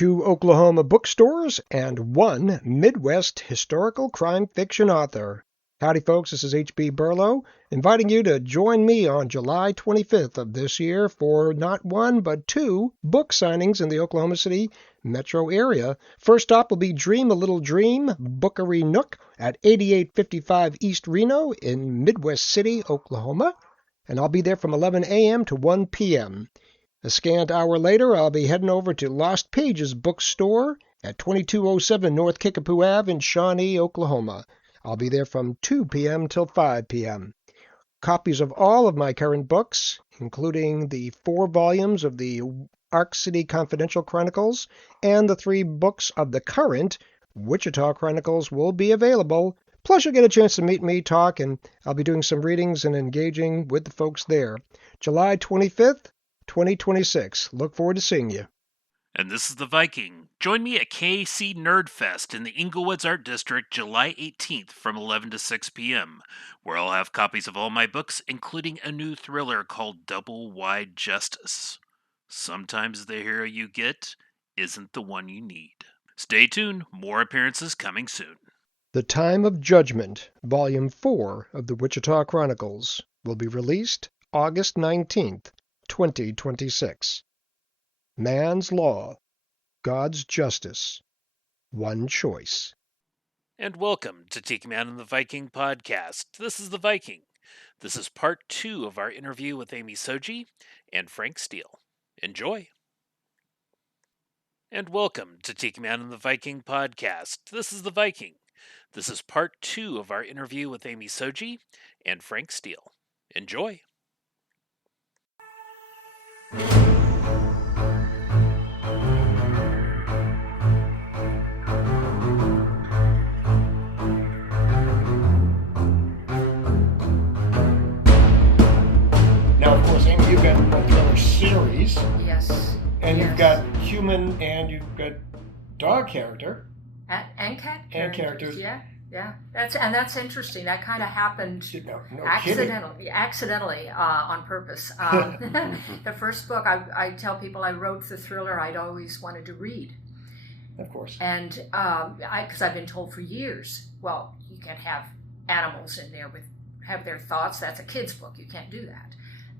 2 Oklahoma bookstores, and 1 Midwest historical crime fiction author. Howdy folks, this is H.B. Burlow, inviting you to join me on July 25th of this year for not 1 but 2 book signings in the Oklahoma City metro area. First stop will be Dream a Little Dream Bookery Nook at 8855 East Reno in Midwest City, Oklahoma, and I'll be there from 11 a.m. to 1 p.m. A scant hour later, I'll be heading over to Lost Pages Bookstore at 2207 North Kickapoo Ave in Shawnee, Oklahoma. I'll be there from 2 p.m. till 5 p.m. Copies of all of my current books, including the 4 volumes of the Ark City Confidential Chronicles and the 3 books of the current Wichita Chronicles, will be available. Plus, you'll get a chance to meet me, talk, and I'll be doing some readings and engaging with the folks there. July 25th, 2026. Look forward to seeing you. And this is The Viking. Join me at KC Nerdfest in the Inglewoods Art District July 18th from 11 to 6 p.m., where I'll have copies of all my books, including a new thriller called Double Wide Justice. Sometimes the hero you get isn't the one you need. Stay tuned, more appearances coming soon. The Time of Judgment, Volume 4 of the Wichita Chronicles, will be released August 19th, 2026. Man's Law, God's Justice, One Choice. And welcome to Tiki Man and the Viking podcast. This is The Viking. This is part 2 of our interview with Amy Shojai and Frank Steele. Enjoy. And welcome to Tiki Man and the Viking podcast. This is The Viking. This is part 2 of our interview with Amy Shojai and Frank Steele. Enjoy. Now, of course, Amy, you've got a thriller series. Yes. And yes. You've got human and you've got dog character. And cat characters. And characters. Yeah. That's interesting. That kind of happened No accidentally on purpose. The first book, I tell people I wrote the thriller I'd always wanted to read. Of course. And because I've been told for years, well, you can't have animals in there have their thoughts. That's a kid's book. You can't do that.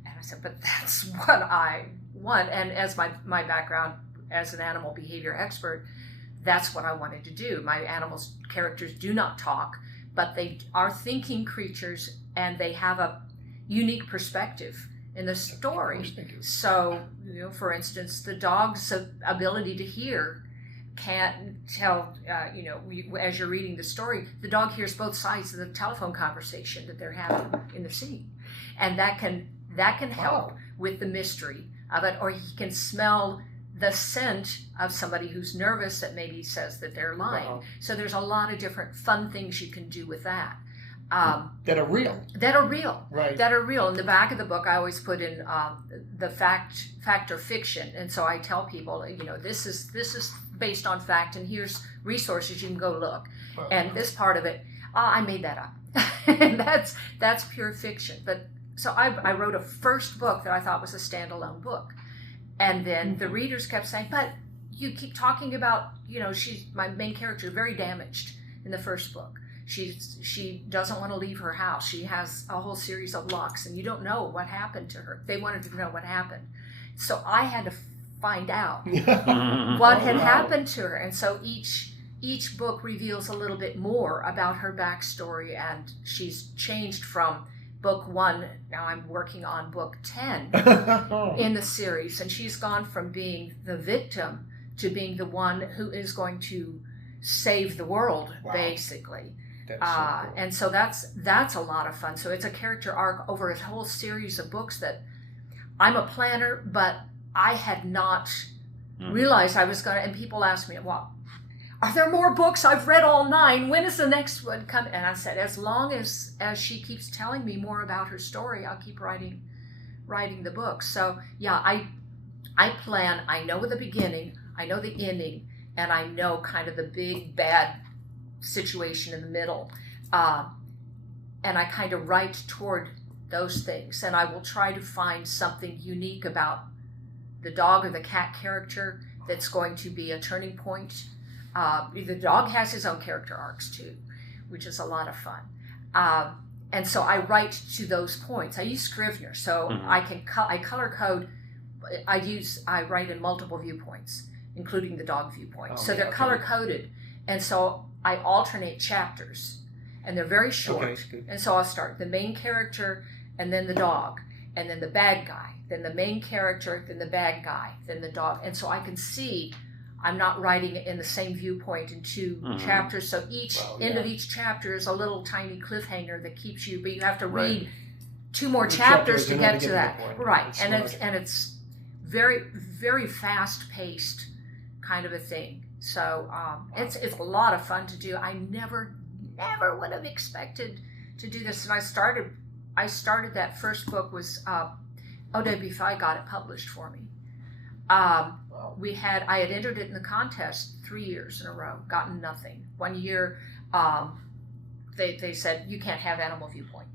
And I said, but that's what I want. And as my background as an animal behavior expert, that's what I wanted to do. My animals' characters do not talk, but they are thinking creatures and they have a unique perspective in the story. Of course they do. So, for instance, the dog's ability to hear can't tell, as you're reading the story, the dog hears both sides of the telephone conversation that they're having in the scene. And that can help with the mystery of it, or he can smell the scent of somebody who's nervous that maybe says that they're lying. Wow. So there's a lot of different fun things you can do with that. That are real. Right. That are real. In the back of the book, I always put in the fact or fiction. And so I tell people, this is based on fact, and here's resources you can go look. Wow. And this part of it, I made that up. And that's pure fiction. But so I wrote a first book that I thought was a standalone book. And then the readers kept saying, but you keep talking about, my main character is very damaged in the first book. She doesn't want to leave her house. She has a whole series of locks, and you don't know what happened to her. They wanted to know what happened. So I had to find out what had happened to her. And so each book reveals a little bit more about her backstory, and she's changed from book 1, now I'm working on book 10 in the series, and she's gone from being the victim to being the one who is going to save the world, basically. That's so cool. And so that's a lot of fun. So it's a character arc over a whole series of books that I'm a planner, but I had not realized I was going to, and people ask me, well, are there more books? I've read all 9. When is the next one coming? And I said, as long as she keeps telling me more about her story, I'll keep writing the book. So yeah, I plan. I know the beginning, I know the ending, and I know kind of the big bad situation in the middle. And I kind of write toward those things. And I will try to find something unique about the dog or the cat character that's going to be a turning point. The dog has his own character arcs too, which is a lot of fun. And so I write to those points. I use Scrivener, so I color code. I write in multiple viewpoints, including the dog viewpoint. So they're color coded, and so I alternate chapters, and they're very short. And so I'll start the main character, and then the dog, and then the bad guy, then the main character, then the bad guy, then the dog. And so I can see I'm not writing in the same viewpoint in two chapters. So end of each chapter is a little tiny cliffhanger that keeps you, but you have to read two more chapters to get to that. Right. And it's very, very fast paced kind of a thing. So it's a lot of fun to do. I never would have expected to do this. And I started that first book was OWFI got it published for me. I had entered it in the contest 3 years in a row, gotten nothing. 1 year, they said you can't have animal viewpoint,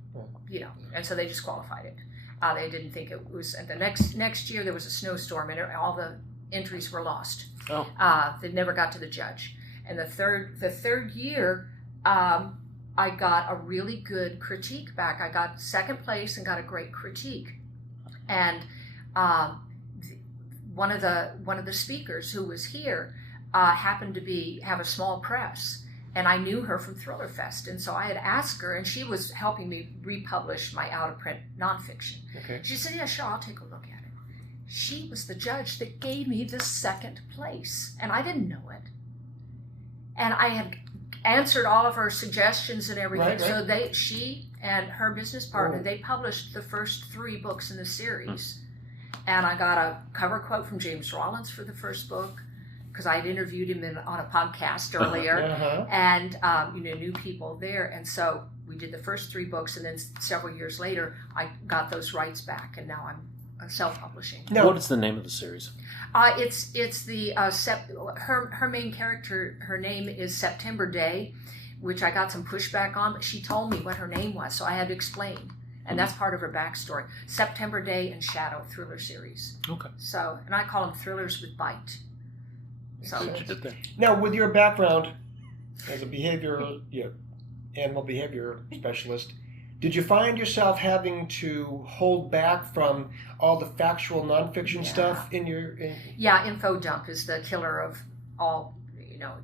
and so they disqualified it. They didn't think it was. And the next year there was a snowstorm and all the entries were lost. They never got to the judge. And the third year, I got a really good critique back. I got second place and got a great critique, and one of the speakers who was here happened to have a small press, and I knew her from Thriller Fest, and so I had asked her, and she was helping me republish my out-of-print nonfiction. She said, "Yeah, sure, I'll take a look at it." She was the judge that gave me the second place, and I didn't know it. And I had answered all of her suggestions and everything. So she and her business partner, they published the first 3 books in the series. And I got a cover quote from James Rollins for the first book, because I had interviewed him on a podcast earlier, and knew people there. And so we did the first 3 books, and then several years later, I got those rights back, and now I'm self-publishing. Now, what is the name of the series? It's the her main character. Her name is September Day, which I got some pushback on, but she told me what her name was, so I had to explain. And that's part of her backstory. September Day and Shadow thriller series. Okay. So, and I call them thrillers with bite. So, now, with your background as a animal behavior specialist, did you find yourself having to hold back from all the factual nonfiction stuff in your? Info dump is the killer of all,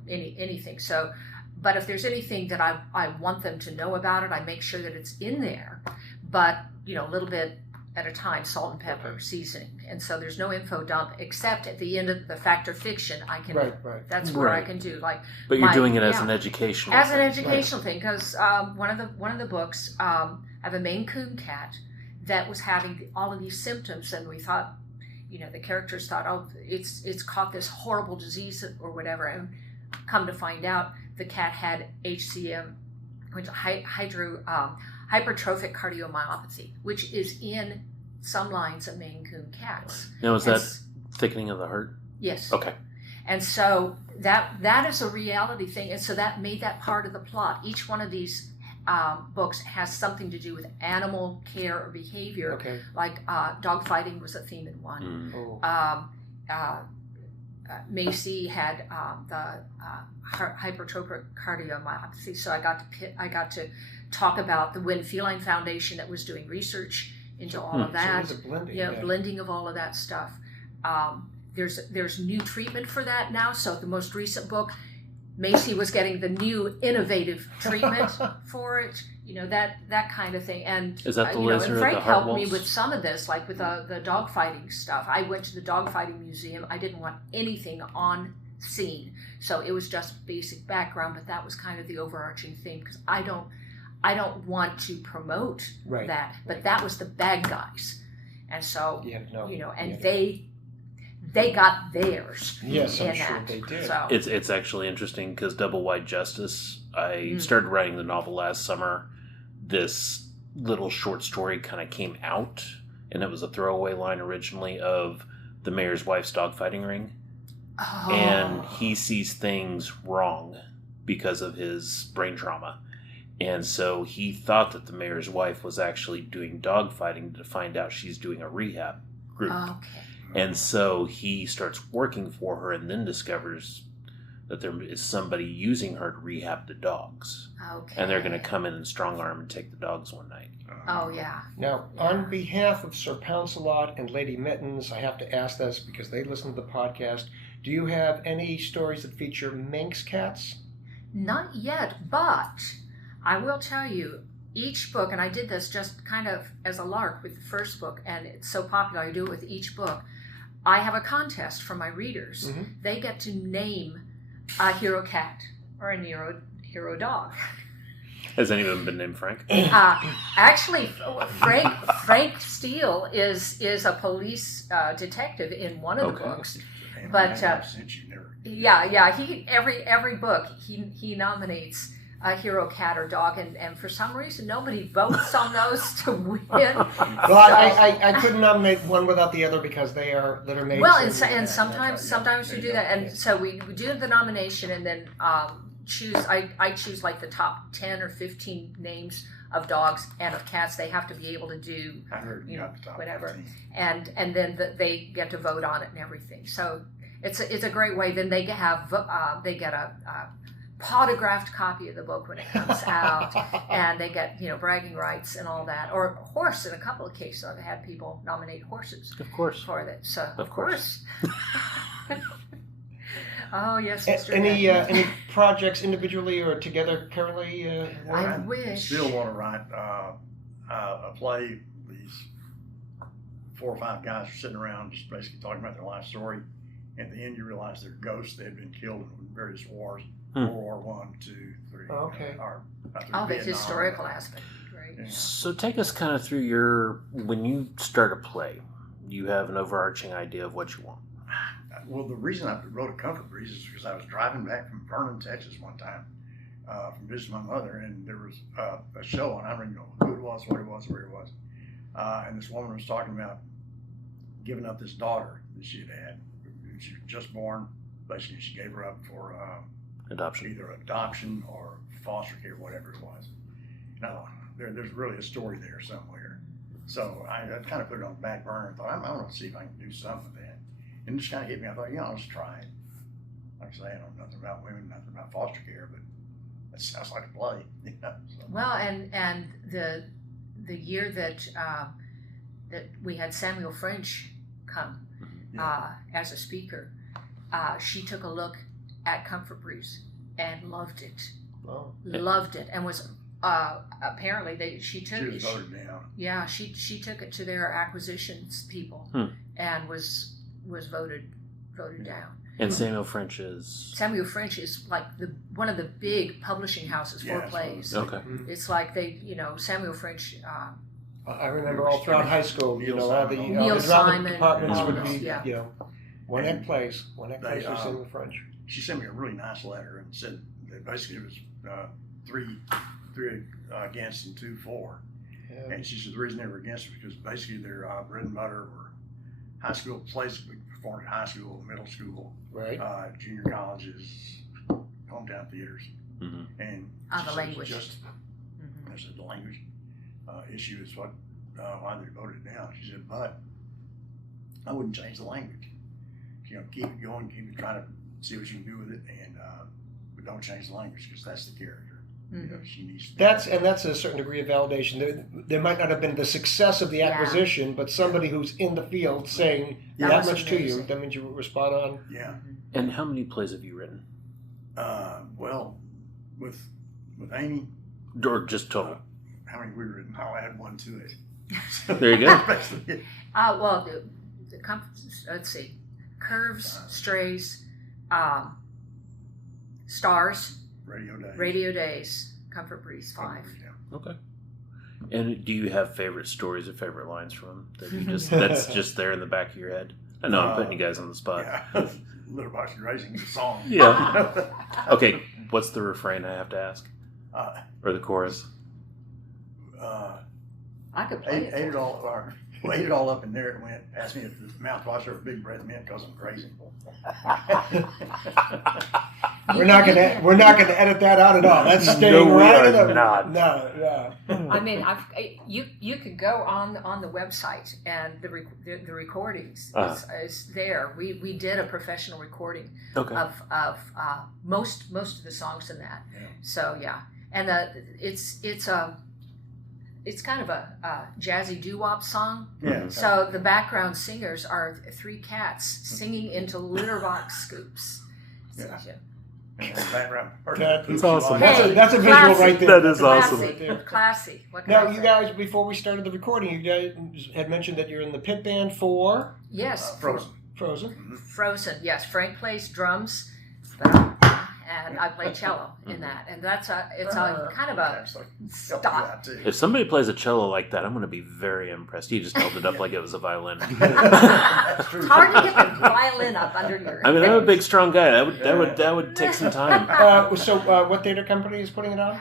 anything. So, but if there's anything that I want them to know about it, I make sure that it's in there. But, a little bit at a time, salt and pepper, seasoning. And so there's no info dump, except at the end of the fact or fiction, I can, that's where I can do, like. But you're doing it as an educational thing. As an educational thing, because one of the books, I have a Maine Coon cat that was having all of these symptoms, and we thought, the characters thought, it's caught this horrible disease or whatever, and come to find out, the cat had HCM, which hypertrophic cardiomyopathy, which is in some lines of Maine Coon cats. Now, is that thickening of the heart? Yes. Okay. And so that is a reality thing, and so that made that part of the plot. Each one of these books has something to do with animal care or behavior. Okay. Like dogfighting was a theme in one. Macy had the hypertrophic cardiomyopathy, so I got to talk about the Wynn Feline Foundation that was doing research into all of that. So blending, blending of all of that stuff. There's new treatment for that now. So the most recent book, Macy was getting the new innovative treatment for it. That kind of thing. And is that the laser and Frank or the heart helped me waltz? with some of this, like with the dogfighting stuff. I went to the dogfighting museum. I didn't want anything on scene, so it was just basic background. But that was kind of the overarching theme, because I don't want to promote that, but that was the bad guys, and so they got theirs. Yes, I'm sure they did. So. It's actually interesting because Double Wide Justice. I started writing the novel last summer. This little short story kind of came out, and it was a throwaway line originally of the mayor's wife's dogfighting ring, and he sees things wrong because of his brain trauma. And so he thought that the mayor's wife was actually doing dogfighting to find out she's doing a rehab group. And so he starts working for her and then discovers that there is somebody using her to rehab the dogs. Okay. And they're going to come in and strong arm and take the dogs one night. Oh, yeah. Now, on behalf of Sir Pouncelot and Lady Mittens, I have to ask this because they listen to the podcast. Do you have any stories that feature Manx cats? Not yet, but I will tell you, each book, and I did this just kind of as a lark with the first book, and it's so popular, I do it with each book. I have a contest for my readers. Mm-hmm. They get to name a hero cat or a hero dog. Has any of them been named Frank? Actually, Frank Steele is a police detective in one of the books. But yeah, he every book he nominates a hero cat or dog, and for some reason nobody votes on those to win. Well, I couldn't nominate one without the other because they are littermates. Well, and sometimes we do that, and so we do the nomination, and then choose. I choose like the top 10 or 15 names of dogs and of cats. They have to be able to do whatever, and then they get to vote on it and everything. So it's a great way. Then they get a autographed copy of the book when it comes out, and they get bragging rights and all that. Or horse in a couple of cases. I've had people nominate horses. Of course. For that. So of course. Oh yes, Mr. Any projects individually or together currently? I wish. Still want to write a play. These 4 or 5 guys are sitting around just basically talking about their life story. At the end, you realize they're ghosts. They had been killed in various wars. World War I, II, III. Okay. The historical aspect. Right. Yeah. So take us kind of through when you start a play, you have an overarching idea of what you want. Well, the reason I wrote A Comfort Breeze is because I was driving back from Vernon, Texas one time from visiting my mother, and there was a show, and I don't even know who it was, what it was, where it was. And this woman was talking about giving up this daughter that she had. She was just born. Basically, she gave her up for Adoption. Either adoption or foster care, whatever it was. Now, there's really a story there somewhere. So I kind of put it on the back burner and thought, I'm going to see if I can do something with that. And it just kind of hit me. I thought, I'll just try it. Like I say, I know nothing about women, nothing about foster care, but that sounds like a play. So. Well, and the year that we had Samuel French come as a speaker, she took a look at Comfort Breeze and loved it. Oh. Loved it, and was apparently she took She was voted down. Yeah, she took it to their acquisitions people and was voted down. And Samuel French is like one of the big publishing houses for plays. Okay. It's like Samuel French. I remember all throughout high school, all the Neil drama Simon, departments would be, yeah. One act plays was Samuel French. She sent me a really nice letter and said that basically it was three against and 2 for. Yeah. And she said the reason they were against it was because basically their bread and butter were high school plays that we performed at high school, middle school, right, junior colleges, hometown theaters, and the language. I said the language issue is why they voted it down. She said, but I wouldn't change the language. Keep it going, keep it trying to see what you can do with it, and but don't change the language because that's the character. She needs to that's a certain degree of validation. There might not have been the success of the acquisition, but somebody who's in the field saying that much to you, that means you were spot on. Yeah. And how many plays have you written? Well, with Amy, or just total? How many we written? I'll add one to it. There you go. Well, let's see, Curves, Strays, Stars, Radio Days, Comfort Breeze, 5. Okay. And do you have favorite stories or favorite lines from them that you that's just there in the back of your head? I know I'm putting you guys on the spot. Yeah. Little Boxy Racing is a song. Yeah. Okay, what's the refrain I have to ask? Or the chorus? I could play it. Ate it all up, and there it went. Asked me if the mouthwash or big breath meant because I'm crazy. We're not gonna edit that out at all. That's staying right in the. Not. No. I mean, you could go on the website and the recordings is there. We did a professional recording of most of the songs in that. Yeah. So yeah, and it's kind of a jazzy doo-wop song. Yeah. So the background singers are 3 cats singing into litter box scoops. Yeah. So, That's awesome. Hey, that's a visual right there. That is awesome. Classy. What can Now, I you say? guys, before we started the recording, you guys had mentioned that you're in the pit band for Yes. Frozen. Frozen. Mm-hmm. Frozen. Yes. Frank plays drums, and I play cello in that, and it's a kind of a stop. If somebody plays a cello like that, I'm going to be very impressed. You just held it up like it was a violin. That's true. It's hard to get the violin up under your. I mean, I'm a big, strong guy. That would take some time. What theater company is putting it on?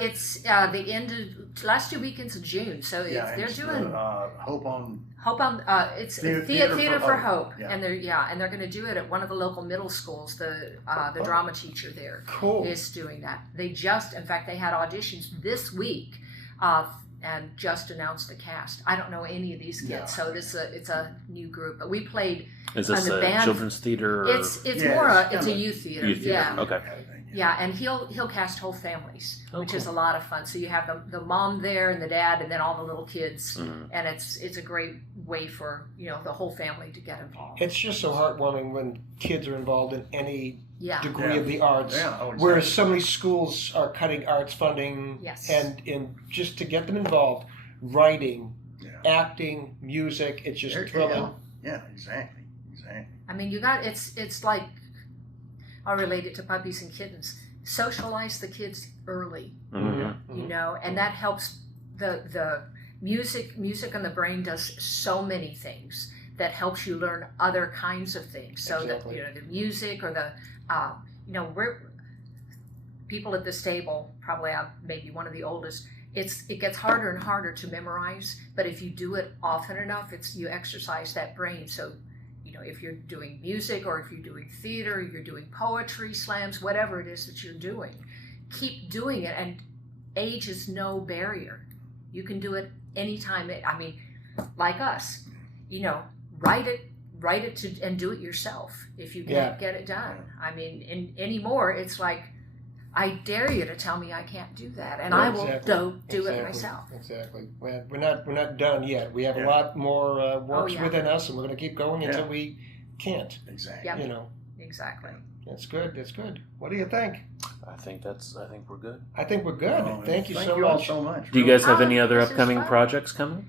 It's the end of last 2 weekends of June, so they're doing Hope on. It's Theater for Hope, yeah. and they're going to do it at one of the local middle schools. The drama teacher there is doing that. They in fact, they had auditions this week, and just announced the cast. I don't know any of these kids, so it's a new group. But we played. Is this a band. Children's theater? Or? It's a youth theater. Yeah. Okay. Yeah, and he'll cast whole families, which is a lot of fun. So you have the mom there and the dad, and then all the little kids, and it's a great way for the whole family to get involved. It's just so heartwarming when kids are involved in any degree of the arts. Yeah. Oh, exactly. Whereas so many schools are cutting arts funding, and just to get them involved, writing, acting, music, it's just thrilling. Yeah, exactly. I mean, it's like. I'll relate it to puppies and kittens. Socialize the kids early, and that helps. The music on the brain does so many things that helps you learn other kinds of things. So that the music or the we're people at this table. Probably I'm maybe one of the oldest. It gets harder and harder to memorize, but if you do it often enough, you exercise that brain. So. If you're doing music or if you're doing theater, you're doing poetry, slams, whatever it is that you're doing, keep doing it. And age is no barrier. You can do it anytime. I mean, like us, write it and do it yourself if you can't get it done. I mean, anymore, it's like, I dare you to tell me I can't do that, and I will do it myself. Exactly. Well, we're not done yet. We have a lot more works within us, and we're going to keep going until we can't. Exactly. Yep. Exactly. That's good. That's good. What do you think? I think we're good. I think we're good. Thank you so much. So much. Do you guys have any other upcoming projects coming?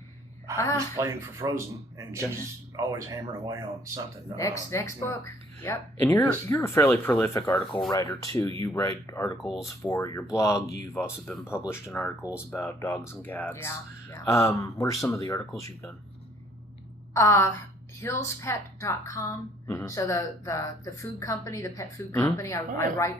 I'm just playing for Frozen, and she's always hammering away on something. Next book. Yep. And you're a fairly prolific article writer too. You write articles for your blog. You've also been published in articles about dogs and cats. Yeah. What are some of the articles you've done? Hillspet.com. So the food company, the pet food company. I write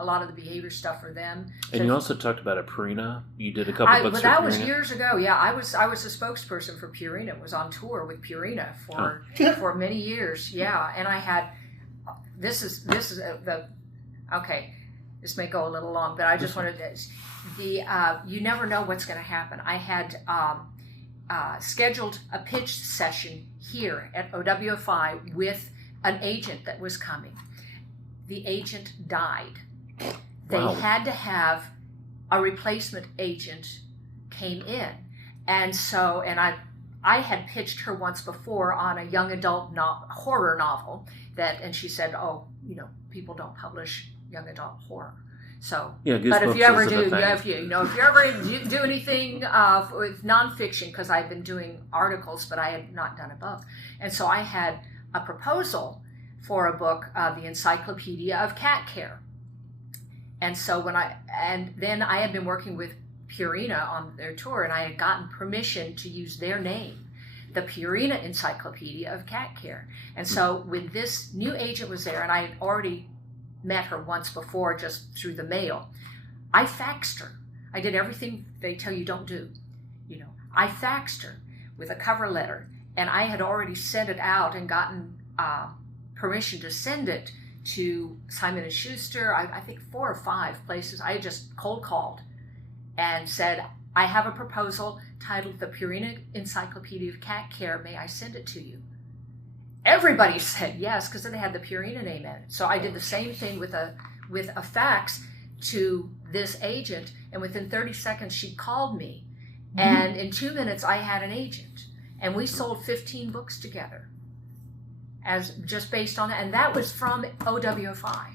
a lot of the behavior stuff for them. And you also talked about a Purina. You did a couple books for that Purina. was years ago. Yeah, I was a spokesperson for Purina. Was on tour with Purina for many years. Yeah, and I had this is okay. This may go a little long, but I just wanted to you never know what's going to happen. I had scheduled a pitch session here at OWFI with an agent that was coming. The agent died. They had to have a replacement agent came in. And so, I had pitched her once before on a young adult horror novel and she said, people don't publish young adult horror. So, but if you ever do, if you ever do anything with nonfiction, because I've been doing articles, but I had not done a book. And so I had a proposal for a book, the Encyclopedia of Cat Care. And so then I had been working with Purina on their tour, and I had gotten permission to use their name, the Purina Encyclopedia of Cat Care. And so when this new agent was there, and I had already met her once before just through the mail, I faxed her. I did everything they tell you don't do. I faxed her with a cover letter, and I had already sent it out and gotten permission to send it to Simon & Schuster, I think 4 or 5 places. I just cold called and said, I have a proposal titled The Purina Encyclopedia of Cat Care. May I send it to you? Everybody said yes, because they had the Purina name in it. So I did the same thing with a fax to this agent, and within 30 seconds she called me. And in 2 minutes I had an agent. And we sold 15 books together, as just based on that. And that was from OWFI.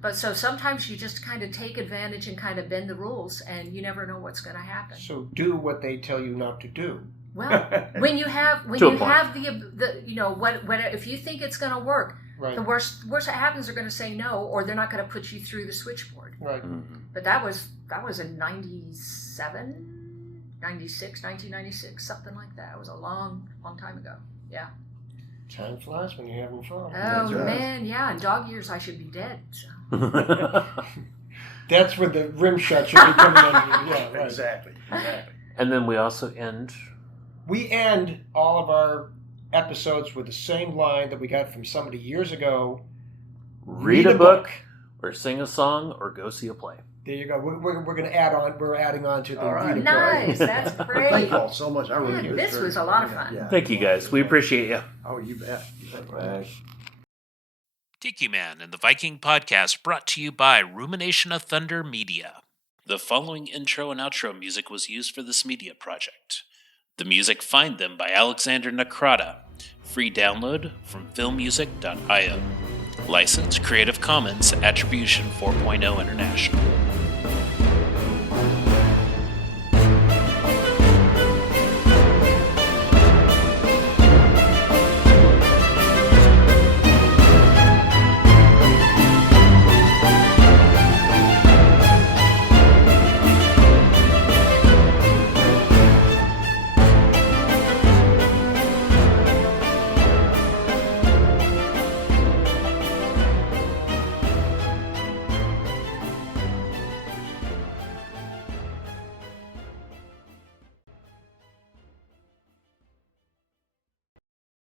But so sometimes you just kind of take advantage and kind of bend the rules, and you never know what's going to happen. So do what they tell you not to do. Well, when you have the if you think it's going to work, Right. the worst that happens, they're going to say no, or they're not going to put you through the switchboard. Right. But that was in 97, 96, 1996, something like that. It was a long time ago. Yeah. Time flies when you're having fun. Oh man, yeah. In dog years, I should be dead. So. That's when the rim shot should be coming under. Yeah, right. Exactly. And then we also end. We end all of our episodes with the same line that we got from somebody years ago. Read a book, or sing a song, or go see a play. There you go. We're going to add on. We're adding on to the All right. read a book. Nice, that's great. Thank you all so much. I really Man, this was a lot of fun. Yeah. Thank you guys. We appreciate you. Oh, you bet. Tiki Man and the Viking Podcast brought to you by Rumination of Thunder Media. The following intro and outro music was used for this media project. The music Find Them by Alexander Nakrata. Free download from filmmusic.io. License Creative Commons Attribution 4.0 International.